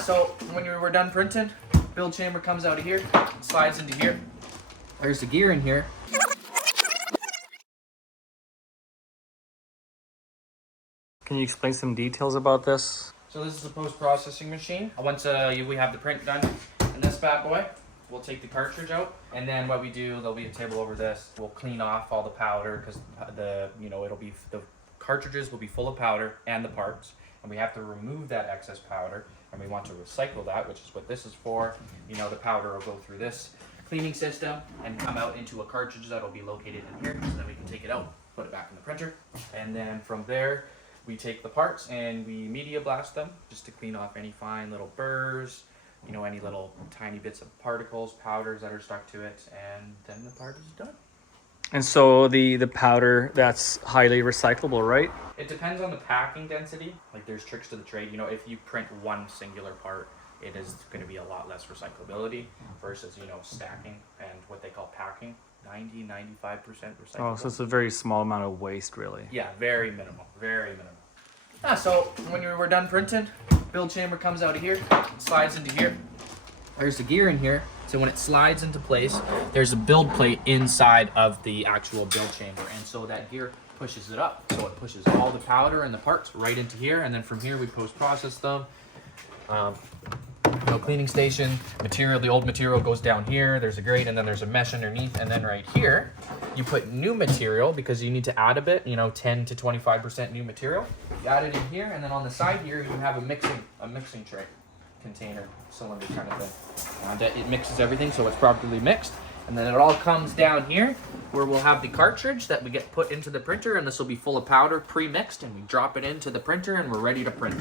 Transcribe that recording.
So when we're done printing, build chamber comes out of here, slides into here. There's the gear in here. Can you explain some details about this? So this is a post-processing machine. Once we have the print done in this bad boy, we'll take the cartridge out, and then what we do, there'll be a table over this. We'll clean off all the powder because the cartridges will be full of powder and the parts, and we have to remove that excess powder, and we want to recycle that, which is what this is for. The powder will go through this cleaning system and come out into a cartridge that'll be located in here, so then we can take it out, put it back in the printer, and then from there we take the parts and we media blast them just to clean off any fine little burrs, any little tiny bits of particles, powders that are stuck to it, and then the part is done. And so the powder, that's highly recyclable, right? It depends on the packing density. Like, there's tricks to the trade. if you print one singular part, it is going to be a lot less recyclability versus, stacking and what they call packing. 90-95% recyclable. Oh, so it's a very small amount of waste, really. Yeah, very minimal, very minimal. So when we're done printing, build chamber comes out of here, slides into here. There's the gear in here. So when it slides into place, there's a build plate inside of the actual build chamber, and so that gear pushes it up. So it pushes all the powder and the parts right into here, and then from here we post-process them. Cleaning station material, the old material goes down here, there's a grate, and then there's a mesh underneath, and then right here you put new material because you need to add a bit, 10 to 25% new material. You add it in here, and then on the side here you have a mixing tray container cylinder kind of thing, and it mixes everything so it's properly mixed, and then it all comes down here where we'll have the cartridge that we get put into the printer, and this will be full of powder pre-mixed, and we drop it into the printer and we're ready to print.